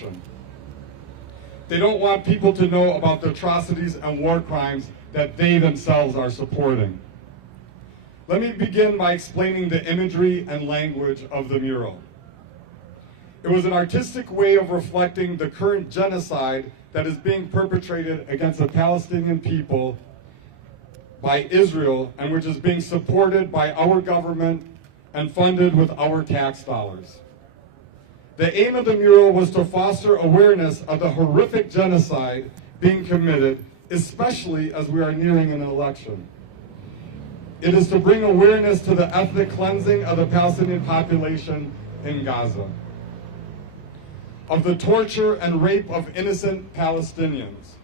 oppression. They don't want people to know about the atrocities and war crimes that they themselves are supporting. Let me begin by explaining the imagery and language of the mural. It was an artistic way of reflecting the current genocide that is being perpetrated against the Palestinian people by Israel, and which is being supported by our government and funded with our tax dollars. The aim of the mural was to foster awareness of the horrific genocide being committed, especially as we are nearing an election. It is to bring awareness to the ethnic cleansing of the Palestinian population in Gaza, of the torture and rape of innocent Palestinians,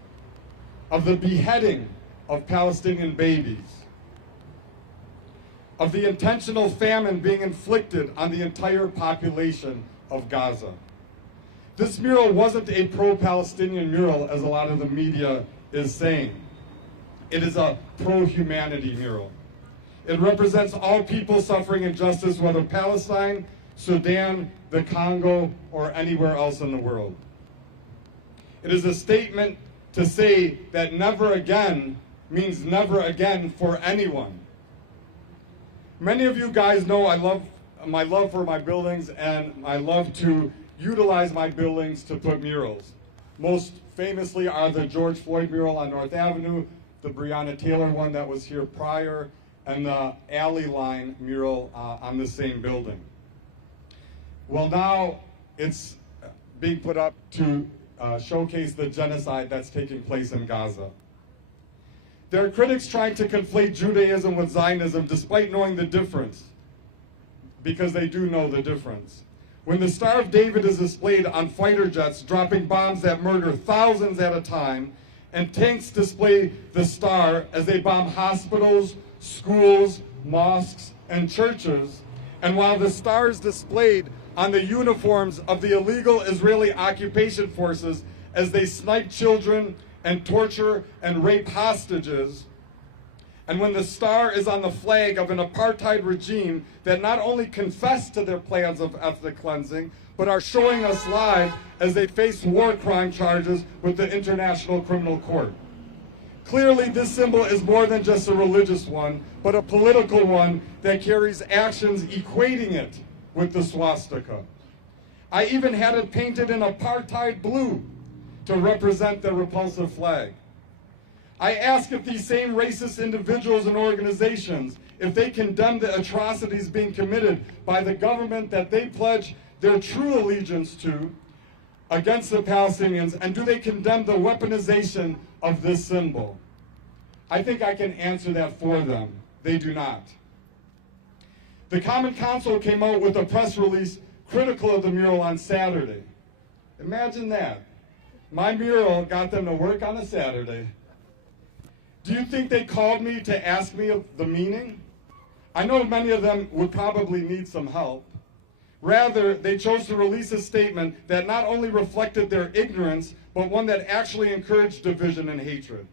of the beheading of Palestinian babies, of the intentional famine being inflicted on the entire population of Gaza. This mural wasn't a pro-Palestinian mural, as a lot of the media is saying. It is a pro-humanity mural. It represents all people suffering injustice, whether Palestine, Sudan, the Congo, or anywhere else in the world. It is a statement to say that never again means never again for anyone. Many of you guys know I love my love for my buildings, and I love to utilize my buildings to put murals. Most famously are the George Floyd mural on North Avenue, the Breonna Taylor one that was here prior, and the alley line mural on the same building. Well, now it's being put up to showcase the genocide that's taking place in Gaza. There are critics trying to conflate Judaism with Zionism despite knowing the difference, because they do know the difference. When the Star of David is displayed on fighter jets dropping bombs that murder thousands at a time, and tanks display the star as they bomb hospitals, schools, mosques, and churches, and while the star is displayed on the uniforms of the illegal Israeli occupation forces as they snipe children and torture and rape hostages, and when the star is on the flag of an apartheid regime that not only confess to their plans of ethnic cleansing, but are showing us live as they face war crime charges with the International Criminal Court. Clearly, this symbol is more than just a religious one, but a political one that carries actions equating it with the swastika. I even had it painted in apartheid blue to represent the repulsive flag. I ask if these same racist individuals and organizations, if they condemn the atrocities being committed by the government that they pledge their true allegiance to against the Palestinians, and do they condemn the weaponization of this symbol? I think I can answer that for them. They do not. The Common Council came out with a press release critical of the mural on Saturday. Imagine that. My mural got them to work on a Saturday. Do you think they called me to ask me of the meaning? I know many of them would probably need some help. Rather, they chose to release a statement that not only reflected their ignorance, but one that actually encouraged division and hatred.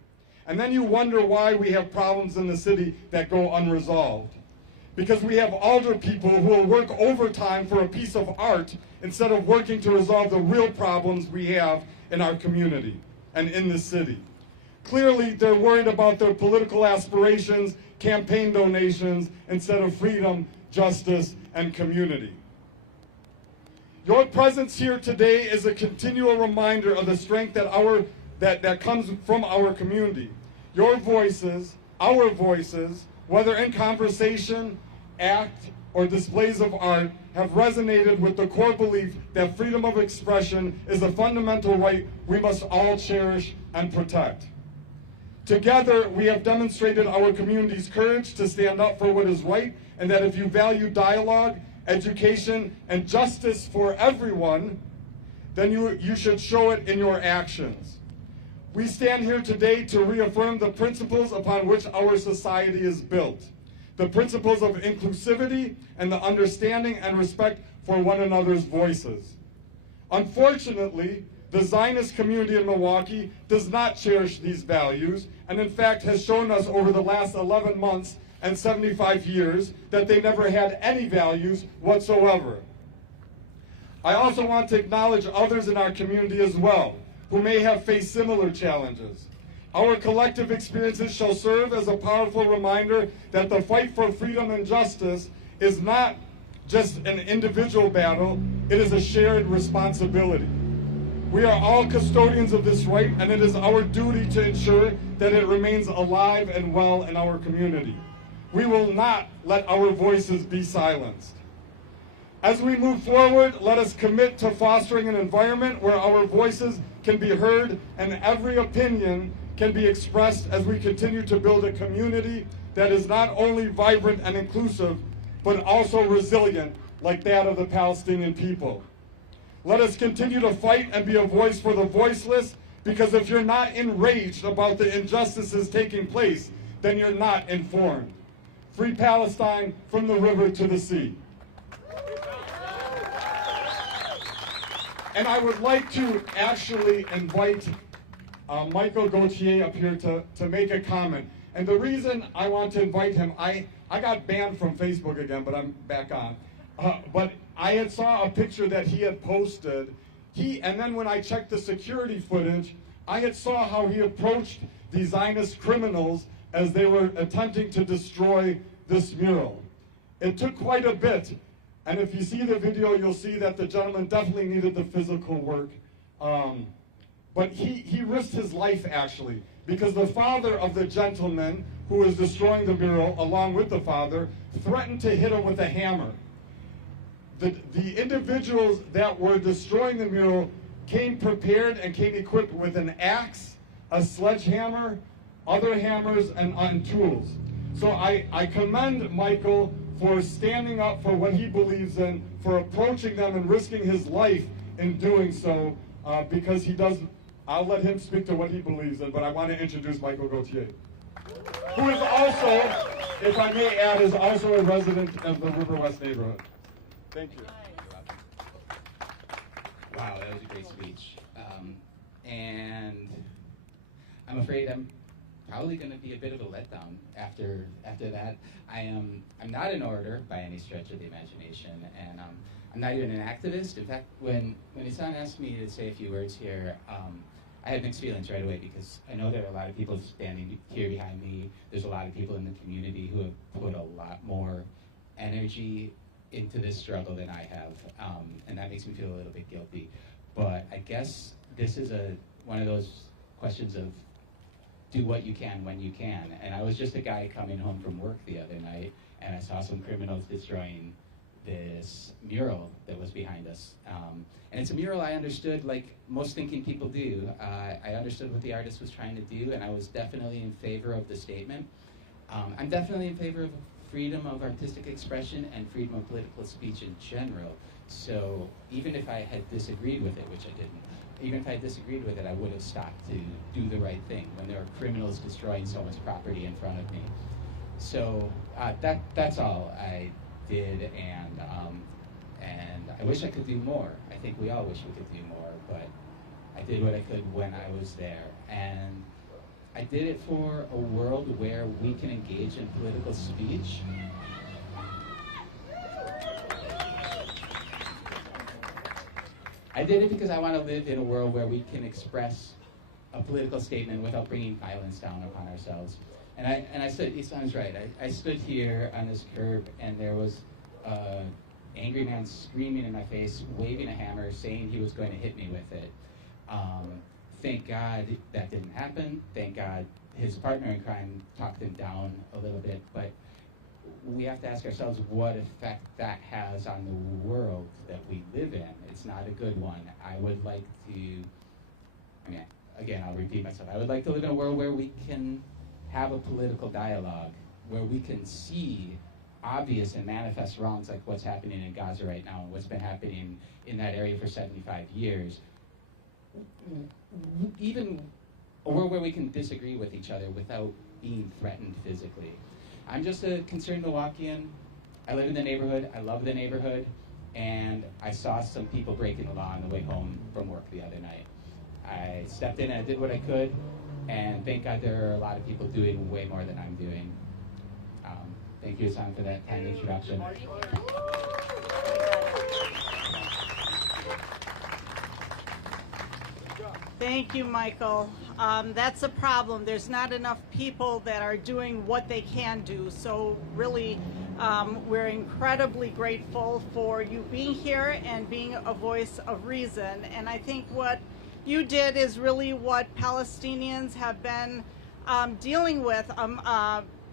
And then you wonder why we have problems in the city that go unresolved. Because we have older people who will work overtime for a piece of art instead of working to resolve the real problems we have in our community and in the city. Clearly, they're worried about their political aspirations, campaign donations, instead of freedom, justice, and community. Your presence here today is a continual reminder of the strength that comes from our community. Your voices, our voices, whether in conversation, act, or displays of art, have resonated with the core belief that freedom of expression is a fundamental right we must all cherish and protect. Together, we have demonstrated our community's courage to stand up for what is right, and that if you value dialogue, education, and justice for everyone, then you should show it in your actions. We stand here today to reaffirm the principles upon which our society is built, the principles of inclusivity and the understanding and respect for one another's voices. Unfortunately, the Zionist community in Milwaukee does not cherish these values, and in fact has shown us over the last 11 months and 75 years that they never had any values whatsoever. I also want to acknowledge others in our community as well, who may have faced similar challenges. Our collective experiences shall serve as a powerful reminder that the fight for freedom and justice is not just an individual battle, it is a shared responsibility. We are all custodians of this right, and it is our duty to ensure that it remains alive and well in our community. We will not let our voices be silenced. As we move forward, let us commit to fostering an environment where our voices can be heard and every opinion can be expressed as we continue to build a community that is not only vibrant and inclusive, but also resilient like that of the Palestinian people. Let us continue to fight and be a voice for the voiceless, because if you're not enraged about the injustices taking place, then you're not informed. Free Palestine from the river to the sea. And I would like to actually invite Michael Gauthier up here to make a comment. And the reason I want to invite him, I got banned from Facebook again, but I'm back on. But I had saw a picture that he had posted. And then when I checked the security footage, I had saw how he approached the Zionist criminals as they were attempting to destroy this mural. It took quite a bit. And if you see the video, you'll see that the gentleman definitely needed the physical work. But he risked his life, actually, because the father of the gentleman who was destroying the mural, along with the father, threatened to hit him with a hammer. The individuals that were destroying the mural came prepared and came equipped with an axe, a sledgehammer, other hammers, and tools. So I commend Michael for standing up for what he believes in, for approaching them and risking his life in doing so, because he does. I'll let him speak to what he believes in, but I want to introduce Michael Gauthier, who is also, if I may add, is also a resident of the River West neighborhood. Thank you. Wow, that was a great speech. And I'm afraid I'm probably going to be a bit of a letdown after that. I'm not an orator by any stretch of the imagination, and I'm not even an activist. In fact, when Isan asked me to say a few words here, I had mixed feelings right away, because I know there are a lot of people standing here behind me. There's a lot of people in the community who have put a lot more energy into this struggle than I have, and that makes me feel a little bit guilty. But I guess this is one of those questions of do what you can when you can. And I was just a guy coming home from work the other night, and I saw some criminals destroying this mural that was behind us. And it's a mural I understood like most thinking people do. I understood what the artist was trying to do, and I was definitely in favor of the statement. I'm definitely in favor of freedom of artistic expression and freedom of political speech in general. So even if I had disagreed with it, which I didn't, even if I disagreed with it, I would have stopped to do the right thing when there are criminals destroying so much property in front of me. So that's all I did, and I wish I could do more. I think we all wish we could do more, but I did what I could when I was there. And I did it for a world where we can engage in political speech. I did it because I want to live in a world where we can express a political statement without bringing violence down upon ourselves. And I stood, Isan's right, I stood here on this curb, and there was an angry man screaming in my face, waving a hammer, saying he was going to hit me with it. Thank God that didn't happen. Thank God his partner in crime talked him down a little bit, but we have to ask ourselves what effect that has on the world that we live in. It's not a good one. I would like to, I mean, again, I'll repeat myself. I would like to live in a world where we can have a political dialogue, where we can see obvious and manifest wrongs like what's happening in Gaza right now and what's been happening in that area for 75 years. Even a world where we can disagree with each other without being threatened physically. I'm just a concerned Milwaukeean. I live in the neighborhood, I love the neighborhood, and I saw some people breaking the law on the way home from work the other night. I stepped in and I did what I could, and thank God there are a lot of people doing way more than I'm doing. Thank you, Hassan, for that kind introduction. Thank you, Michael. That's a problem. There's not enough people that are doing what they can do. So really, we're incredibly grateful for you being here and being a voice of reason. And I think what you did is really what Palestinians have been dealing with.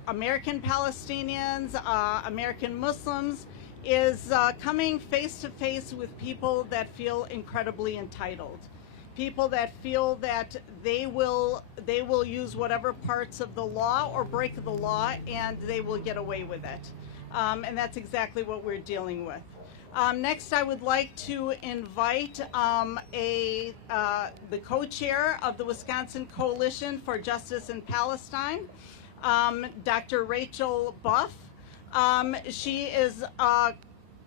American Palestinians, American Muslims, is coming face to face with people that feel incredibly entitled. People that feel that they will use whatever parts of the law or break the law and they will get away with it. And that's exactly what we're dealing with. Next, I would like to invite the co-chair of the Wisconsin Coalition for Justice in Palestine, Dr. Rachel Buff. She is a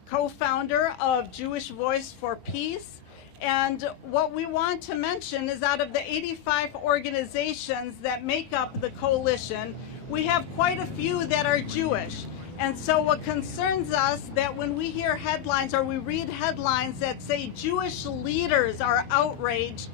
co-founder of Jewish Voice for Peace. And what we want to mention is out of the 85 organizations that make up the coalition, we have quite a few that are Jewish. And so what concerns us that when we hear headlines or we read headlines that say Jewish leaders are outraged,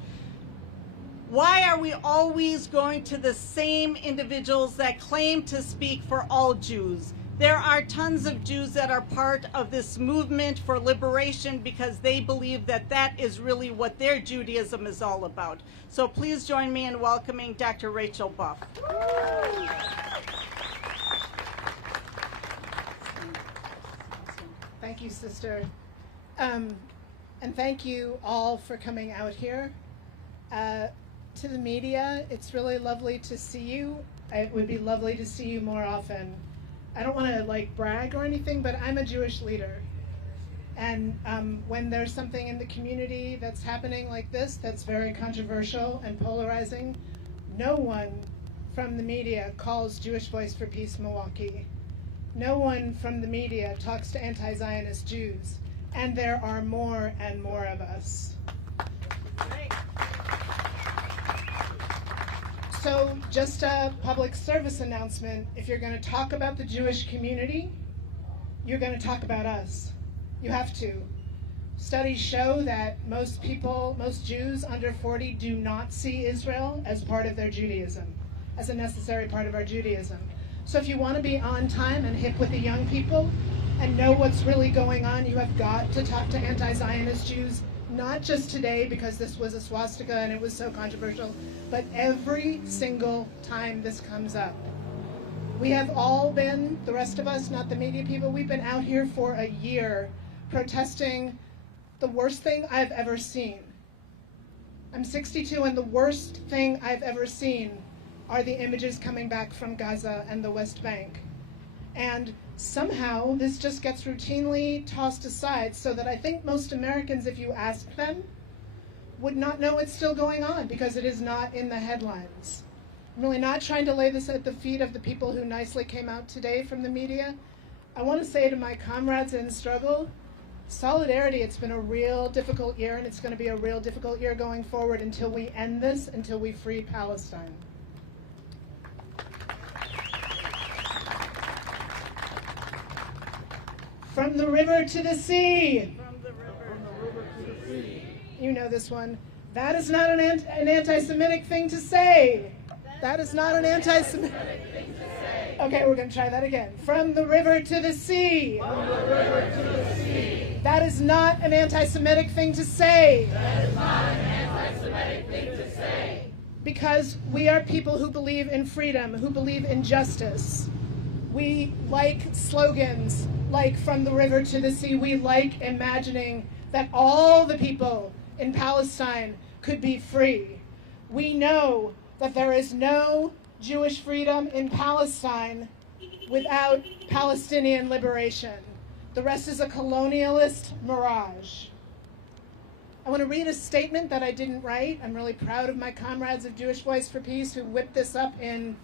why are we always going to the same individuals that claim to speak for all Jews? There are tons of Jews that are part of this movement for liberation because they believe that that is really what their Judaism is all about. So please join me in welcoming Dr. Rachel Buff. Thank you, sister. And thank you all for coming out here. To the media, it's really lovely to see you. It would be lovely to see you more often. I don't want to brag or anything, but I'm a Jewish leader. And when there's something in the community that's happening like this that's very controversial and polarizing, no one from the media calls Jewish Voice for Peace Milwaukee. No one from the media talks to anti-Zionist Jews. And there are more and more of us. Great. So just a public service announcement, if you're going to talk about the Jewish community, you're going to talk about us. You have to. Studies show that most Jews under 40 do not see Israel as part of their Judaism, as a necessary part of our Judaism. So if you want to be on time and hip with the young people and know what's really going on, you have got to talk to anti-Zionist Jews, not just today because this was a swastika and it was so controversial, but every single time this comes up. We have all been, the rest of us, not the media people, we've been out here for a year protesting the worst thing I've ever seen. I'm 62 and the worst thing I've ever seen are the images coming back from Gaza and the West Bank. And somehow this just gets routinely tossed aside so that I think most Americans, if you ask them, would not know it's still going on because it is not in the headlines. I'm really not trying to lay this at the feet of the people who nicely came out today from the media. I want to say to my comrades in struggle, solidarity, it's been a real difficult year and it's going to be a real difficult year going forward until we end this, until we free Palestine. From the river to the sea. From the river to the sea. You know this one. That is not an anti-Semitic thing to say. That is not an anti-Semitic thing to say. Okay, we're going to try that again. From the river to the sea. From the river to the sea. That is not an anti-Semitic thing to say. That is not an anti-Semitic thing to say. Because we are people who believe in freedom, who believe in justice. We like slogans like from the river to the sea. We like imagining that all the people in Palestine could be free. We know that there is no Jewish freedom in Palestine without Palestinian liberation. The rest is a colonialist mirage. I want to read a statement that I didn't write. I'm really proud of my comrades of Jewish Voice for Peace who whipped this up in,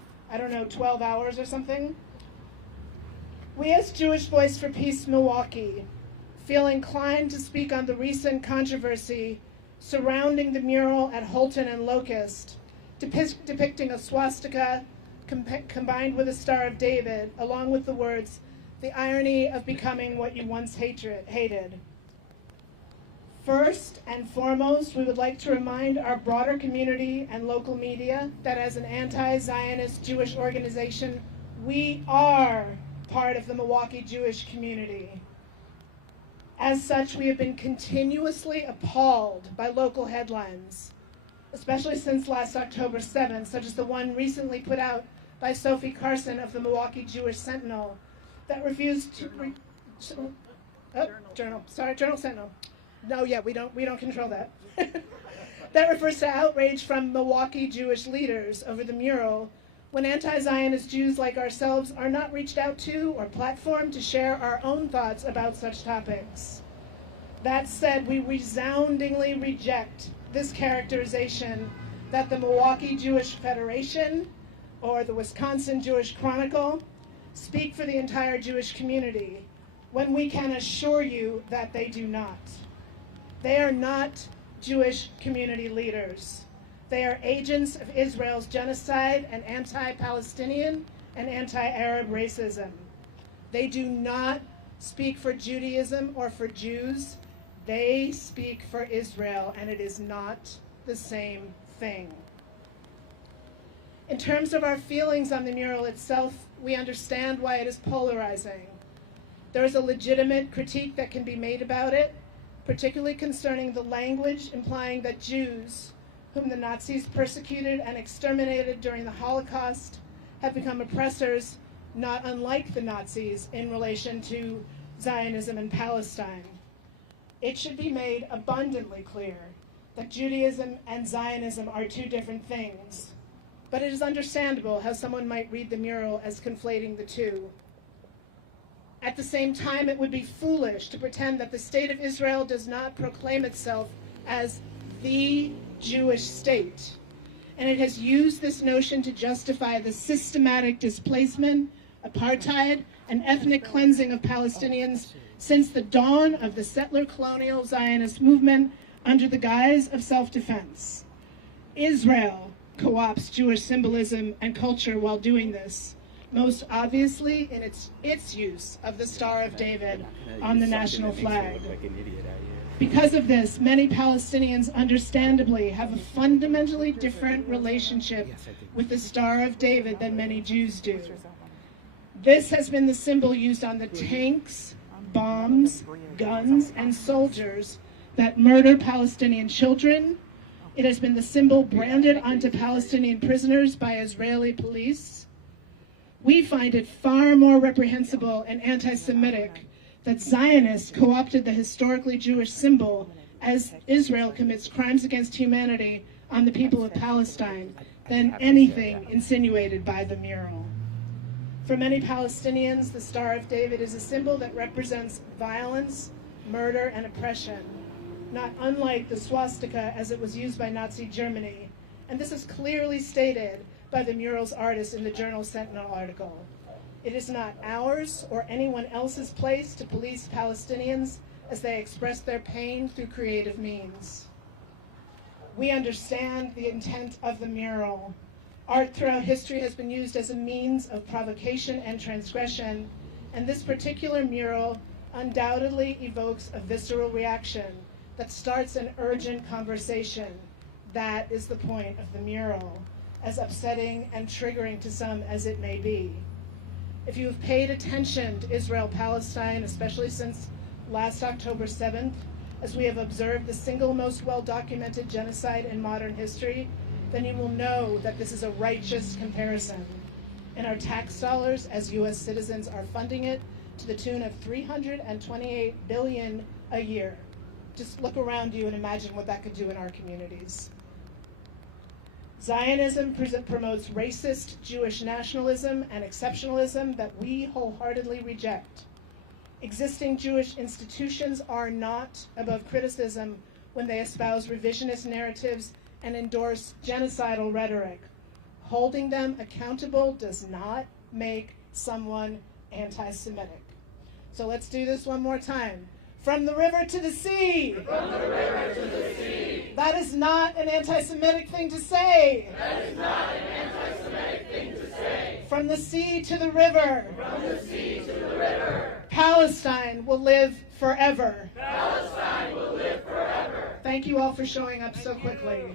12 hours or something. We as Jewish Voice for Peace Milwaukee feel inclined to speak on the recent controversy surrounding the mural at Holton and Locust, depicting a swastika combined with a Star of David, along with the words, "The irony of becoming what you once hated." First and foremost, we would like to remind our broader community and local media that as an anti-Zionist Jewish organization, we are part of the Milwaukee Jewish community. As such, we have been continuously appalled by local headlines, especially since last October 7th, such as the one recently put out by Sophie Carson of the Milwaukee Jewish Sentinel that refused to... Journal Sentinel. No, yeah, we don't control that. That refers to outrage from Milwaukee Jewish leaders over the mural when anti-Zionist Jews like ourselves are not reached out to or platformed to share our own thoughts about such topics. That said, we resoundingly reject this characterization that the Milwaukee Jewish Federation or the Wisconsin Jewish Chronicle speak for the entire Jewish community, when we can assure you that they do not. They are not Jewish community leaders. They are agents of Israel's genocide and anti-Palestinian and anti-Arab racism. They do not speak for Judaism or for Jews. They speak for Israel, and it is not the same thing. In terms of our feelings on the mural itself, we understand why it is polarizing. There is a legitimate critique that can be made about it, particularly concerning the language implying that Jews, whom the Nazis persecuted and exterminated during the Holocaust, have become oppressors not unlike the Nazis in relation to Zionism and Palestine. It should be made abundantly clear that Judaism and Zionism are two different things, but it is understandable how someone might read the mural as conflating the two. At the same time, it would be foolish to pretend that the state of Israel does not proclaim itself as the Jewish state, and it has used this notion to justify the systematic displacement, apartheid, and ethnic cleansing of Palestinians since the dawn of the settler colonial Zionist movement under the guise of self-defense. Israel co-opts Jewish symbolism and culture while doing this, most obviously in its use of the Star of David on the national flag. Because of this, many Palestinians understandably have a fundamentally different relationship with the Star of David than many Jews do. This has been the symbol used on the tanks, bombs, guns, and soldiers that murder Palestinian children. It has been the symbol branded onto Palestinian prisoners by Israeli police. We find it far more reprehensible and anti-Semitic that Zionists co-opted the historically Jewish symbol as Israel commits crimes against humanity on the people of Palestine than anything insinuated by the mural. For many Palestinians, the Star of David is a symbol that represents violence, murder, and oppression, not unlike the swastika as it was used by Nazi Germany. And this is clearly stated by the mural's artist in the Journal Sentinel article. It is not ours or anyone else's place to police Palestinians as they express their pain through creative means. We understand the intent of the mural. Art throughout history has been used as a means of provocation and transgression, and this particular mural undoubtedly evokes a visceral reaction that starts an urgent conversation. That is the point of the mural, as upsetting and triggering to some as it may be. If you have paid attention to Israel-Palestine, especially since last October 7th, as we have observed the single most well-documented genocide in modern history, then you will know that this is a righteous comparison. And our tax dollars as U.S. citizens are funding it to the tune of $328 billion a year. Just look around you and imagine what that could do in our communities. Zionism promotes racist Jewish nationalism and exceptionalism that we wholeheartedly reject. Existing Jewish institutions are not above criticism when they espouse revisionist narratives and endorse genocidal rhetoric. Holding them accountable does not make someone anti-Semitic. So let's do this one more time. From the river to the sea. From the river to the sea. That is not an anti-Semitic thing to say. That is not an anti-Semitic thing to say. From the sea to the river. From the sea to the river. Palestine will live forever. Palestine will live forever. Thank you all for showing up so quickly.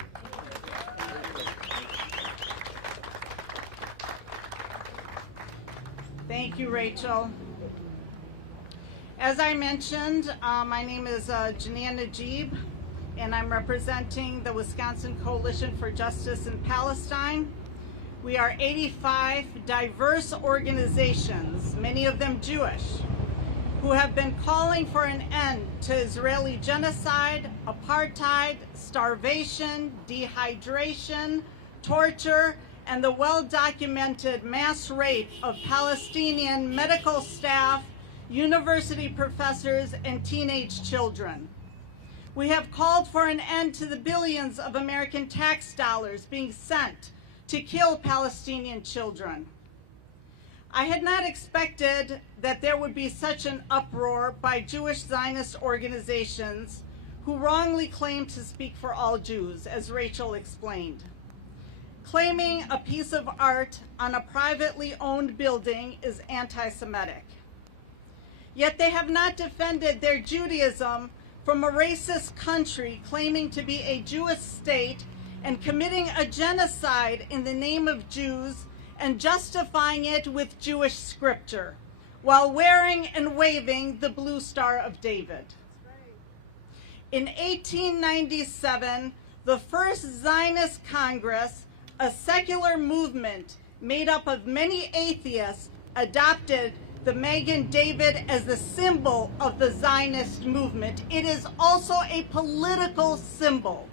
Thank you, Rachel. As I mentioned, my name is Janine Najib, and I'm representing the Wisconsin Coalition for Justice in Palestine. We are 85 diverse organizations, many of them Jewish, who have been calling for an end to Israeli genocide, apartheid, starvation, dehydration, torture, and the well-documented mass rape of Palestinian medical staff, university professors, and teenage children. We have called for an end to the billions of American tax dollars being sent to kill Palestinian children. I had not expected that there would be such an uproar by Jewish Zionist organizations who wrongly claim to speak for all Jews, as Rachel explained. Claiming a piece of art on a privately owned building is anti-Semitic. Yet they have not defended their Judaism from a racist country claiming to be a Jewish state and committing a genocide in the name of Jews and justifying it with Jewish scripture, while wearing and waving the blue Star of David. In 1897, the First Zionist Congress, a secular movement made up of many atheists, adopted the Magen David as the symbol of the Zionist movement. It is also a political symbol.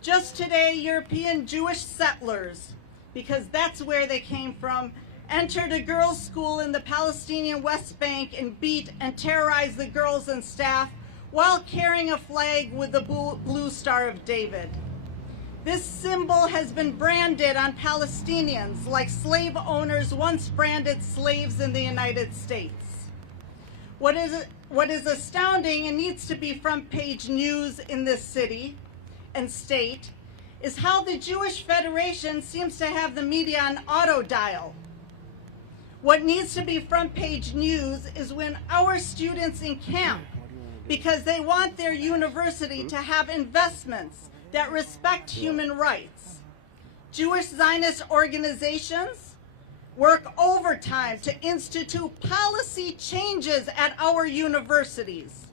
Just today, European Jewish settlers, because that's where they came from, entered a girls' school in the Palestinian West Bank and beat and terrorized the girls and staff while carrying a flag with the blue Star of David. This symbol has been branded on Palestinians like slave owners once branded slaves in the United States. What is astounding and needs to be front page news in this city and state is how the Jewish Federation seems to have the media on auto dial. What needs to be front page news is when our students in camp, because they want their university to have investments that respect human rights. Jewish Zionist organizations work overtime to institute policy changes at our universities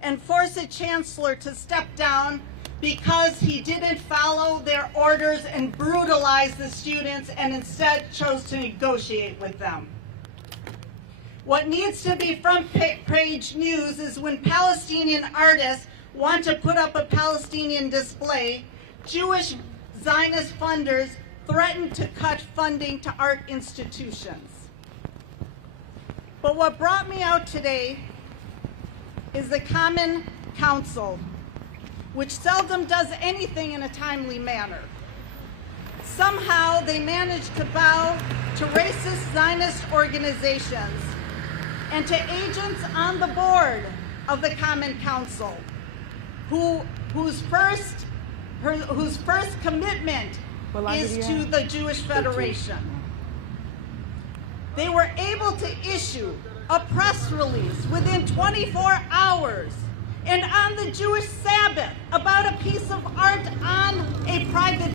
and force a chancellor to step down because he didn't follow their orders and brutalize the students and instead chose to negotiate with them. What needs to be front page news is when Palestinian artists want to put up a Palestinian display, Jewish Zionist funders threaten to cut funding to art institutions. But what brought me out today is the Common Council, which seldom does anything in a timely manner. Somehow they managed to bow to racist Zionist organizations and to agents on the board of the Common Council whose first commitment is to the Jewish Federation. They were able to issue a press release within 24 hours and on the Jewish Sabbath about a piece of art on a private